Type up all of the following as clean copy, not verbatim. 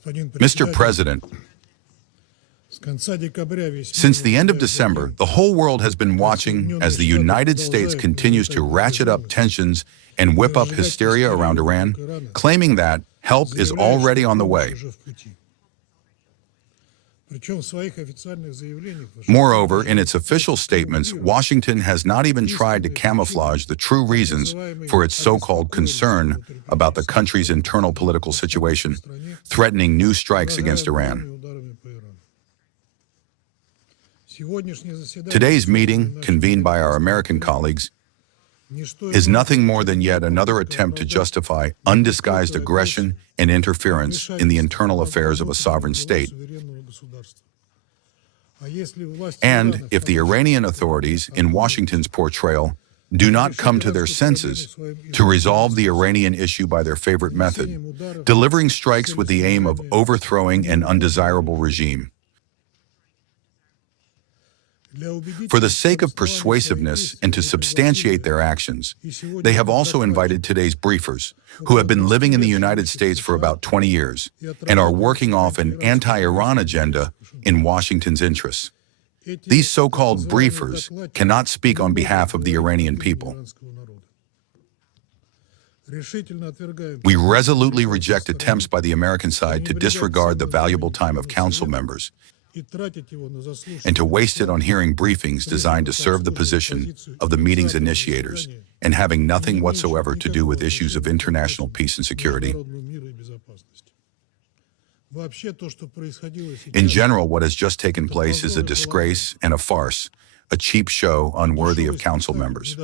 Mr. President, since the end of December, the whole world has been watching as the United States continues to ratchet up tensions and whip up hysteria around Iran, claiming that help is already on the way. Moreover, in its official statements, Washington has not even tried to camouflage the true reasons for its so-called concern about the country's internal political situation, threatening new strikes against Iran. Today's meeting, convened by our American colleagues, is nothing more than yet another attempt to justify undisguised aggression and interference in the internal affairs of a sovereign state. And if the Iranian authorities, in Washington's portrayal, do not come to their senses to resolve the Iranian issue by their favorite method, delivering strikes with the aim of overthrowing an undesirable regime. For the sake of persuasiveness and to substantiate their actions, they have also invited today's briefers, who have been living in the United States for about 20 years and are working off an anti-Iran agenda in Washington's interests. These so-called briefers cannot speak on behalf of the Iranian people. We resolutely reject attempts by the American side to disregard the valuable time of council members and to waste it on hearing briefings designed to serve the position of the meeting's initiators and having nothing whatsoever to do with issues of international peace and security. In general, what has just taken place is a disgrace and a farce, a cheap show unworthy of council members.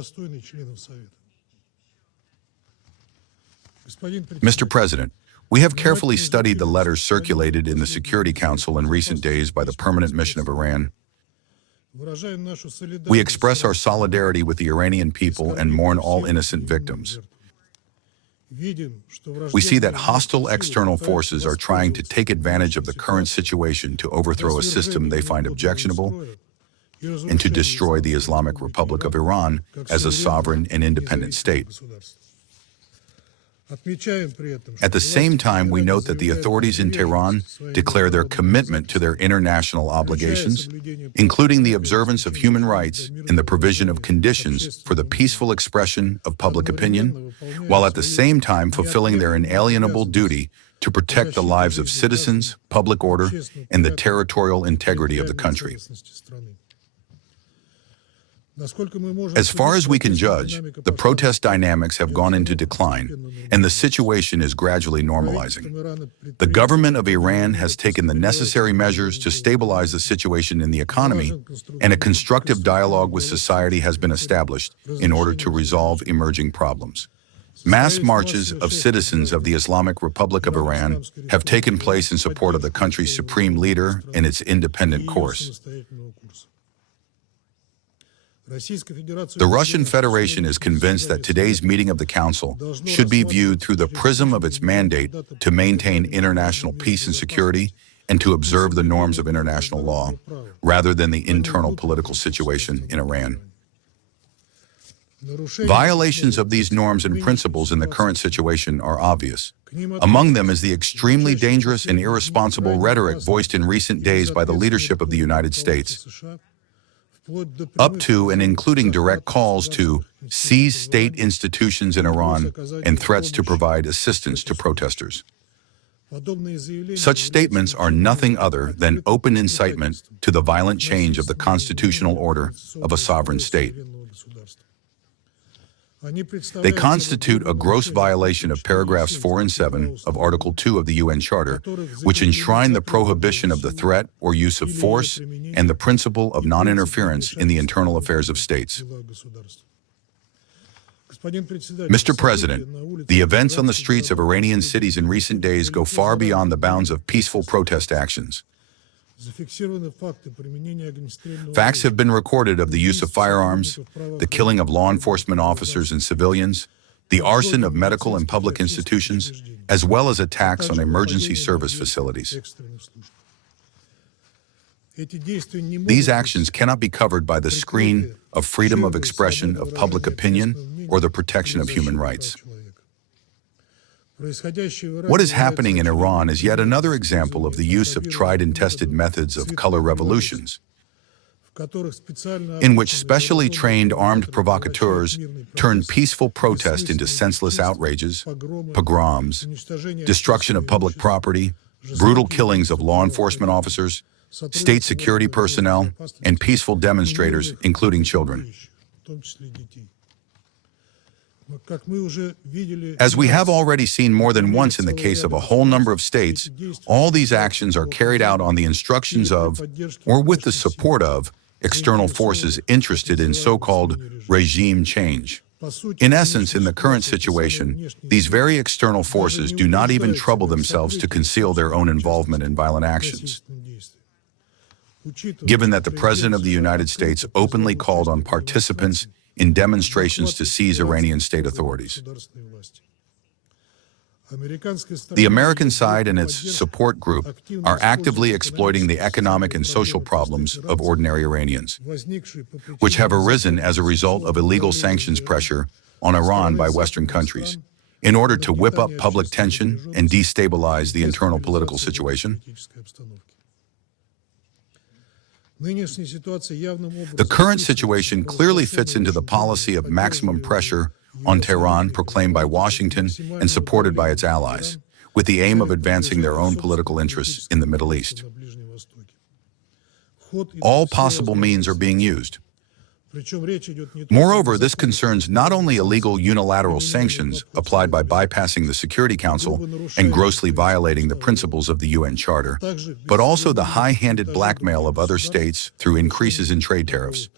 Mr. President, we have carefully studied the letters circulated in the Security Council in recent days by the Permanent Mission of Iran. We express our solidarity with the Iranian people and mourn all innocent victims. We see that hostile external forces are trying to take advantage of the current situation to overthrow a system they find objectionable and to destroy the Islamic Republic of Iran as a sovereign and independent state. At the same time, we note that the authorities in Tehran declare their commitment to their international obligations, including the observance of human rights and the provision of conditions for the peaceful expression of public opinion, while at the same time fulfilling their inalienable duty to protect the lives of citizens, public order, and the territorial integrity of the country. As far as we can judge, the protest dynamics have gone into decline, and the situation is gradually normalizing. The government of Iran has taken the necessary measures to stabilize the situation in the economy, and a constructive dialogue with society has been established in order to resolve emerging problems. Mass marches of citizens of the Islamic Republic of Iran have taken place in support of the country's supreme leader and its independent course. The Russian Federation is convinced that today's meeting of the Council should be viewed through the prism of its mandate to maintain international peace and security and to observe the norms of international law, rather than the internal political situation in Iran. Violations of these norms and principles in the current situation are obvious. Among them is the extremely dangerous and irresponsible rhetoric voiced in recent days by the leadership of the United States, up to and including direct calls to seize state institutions in Iran and threats to provide assistance to protesters. Such statements are nothing other than open incitement to the violent change of the constitutional order of a sovereign state. They constitute a gross violation of paragraphs 4 and 7 of Article 2 of the UN Charter, which enshrine the prohibition of the threat or use of force and the principle of non-interference in the internal affairs of states. Mr. President, the events on the streets of Iranian cities in recent days go far beyond the bounds of peaceful protest actions. Facts have been recorded of the use of firearms, the killing of law enforcement officers and civilians, the arson of medical and public institutions, as well as attacks on emergency service facilities. These actions cannot be covered by the screen of freedom of expression of public opinion or the protection of human rights. What is happening in Iran is yet another example of the use of tried and tested methods of color revolutions, in which specially trained armed provocateurs turn peaceful protest into senseless outrages, pogroms, destruction of public property, brutal killings of law enforcement officers, state security personnel, and peaceful demonstrators, including children. As we have already seen more than once in the case of a whole number of states, all these actions are carried out on the instructions of, or with the support of, external forces interested in so-called regime change. In essence, in the current situation, these very external forces do not even trouble themselves to conceal their own involvement in violent actions. Given that the President of the United States openly called on participants in demonstrations to seize Iranian state authorities. The American side and its support group are actively exploiting the economic and social problems of ordinary Iranians, which have arisen as a result of illegal sanctions pressure on Iran by Western countries, in order to whip up public tension and destabilize the internal political situation. The current situation clearly fits into the policy of maximum pressure on Tehran proclaimed by Washington and supported by its allies, with the aim of advancing their own political interests in the Middle East. All possible means are being used. Moreover, this concerns not only illegal unilateral sanctions applied by bypassing the Security Council and grossly violating the principles of the UN Charter, but also the high-handed blackmail of other states through increases in trade tariffs.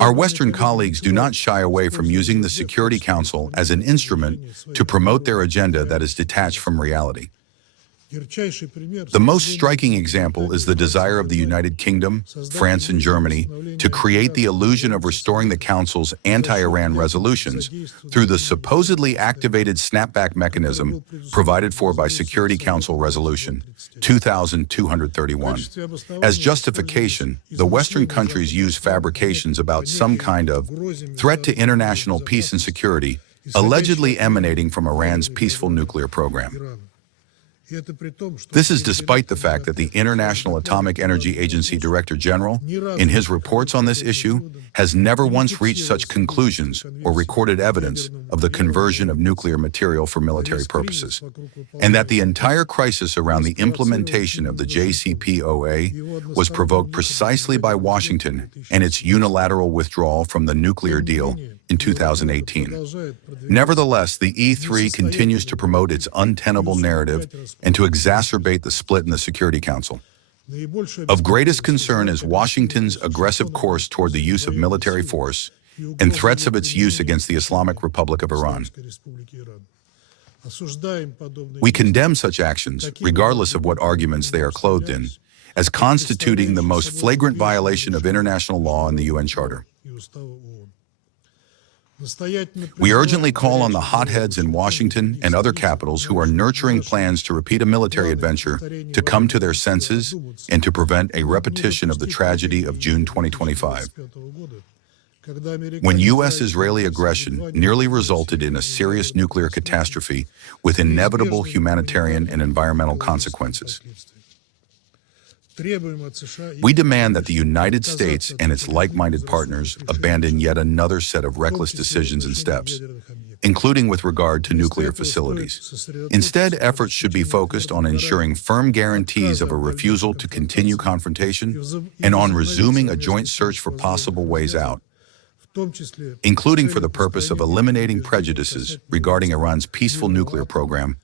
Our Western colleagues do not shy away from using the Security Council as an instrument to promote their agenda that is detached from reality. The most striking example is the desire of the United Kingdom, France, and Germany to create the illusion of restoring the Council's anti-Iran resolutions through the supposedly activated snapback mechanism provided for by Security Council Resolution 2231. As justification, the Western countries use fabrications about some kind of threat to international peace and security, allegedly emanating from Iran's peaceful nuclear program. This is despite the fact that the International Atomic Energy Agency Director General, in his reports on this issue, has never once reached such conclusions or recorded evidence of the conversion of nuclear material for military purposes, and that the entire crisis around the implementation of the JCPOA was provoked precisely by Washington and its unilateral withdrawal from the nuclear deal in 2018. Nevertheless, the E3 continues to promote its untenable narrative and to exacerbate the split in the Security Council. Of greatest concern is Washington's aggressive course toward the use of military force and threats of its use against the Islamic Republic of Iran. We condemn such actions, regardless of what arguments they are clothed in, as constituting the most flagrant violation of international law and the UN Charter. We urgently call on the hotheads in Washington and other capitals who are nurturing plans to repeat a military adventure to come to their senses and to prevent a repetition of the tragedy of June 2025, when U.S.-Israeli aggression nearly resulted in a serious nuclear catastrophe with inevitable humanitarian and environmental consequences. We demand that the United States and its like-minded partners abandon yet another set of reckless decisions and steps, including with regard to nuclear facilities. Instead, efforts should be focused on ensuring firm guarantees of a refusal to continue confrontation and on resuming a joint search for possible ways out, including for the purpose of eliminating prejudices regarding Iran's peaceful nuclear program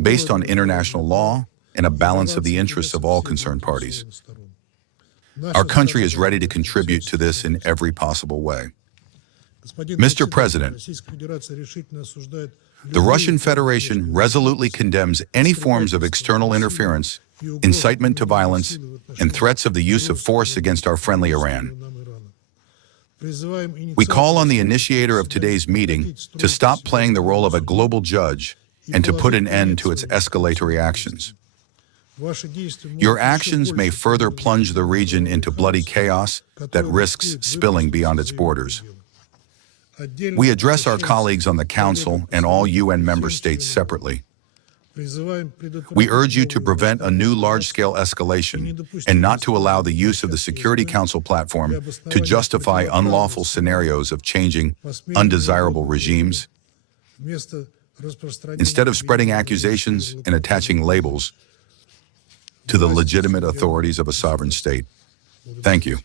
based on international law and a balance of the interests of all concerned parties. Our country is ready to contribute to this in every possible way. Mr. President, the Russian Federation resolutely condemns any forms of external interference, incitement to violence, and threats of the use of force against our friendly Iran. We call on the initiator of today's meeting to stop playing the role of a global judge and to put an end to its escalatory actions. Your actions may further plunge the region into bloody chaos that risks spilling beyond its borders. We address our colleagues on the Council and all UN member states separately. We urge you to prevent a new large-scale escalation and not to allow the use of the Security Council platform to justify unlawful scenarios of changing undesirable regimes. Instead of spreading accusations and attaching labels to the legitimate authorities of a sovereign state. Thank you.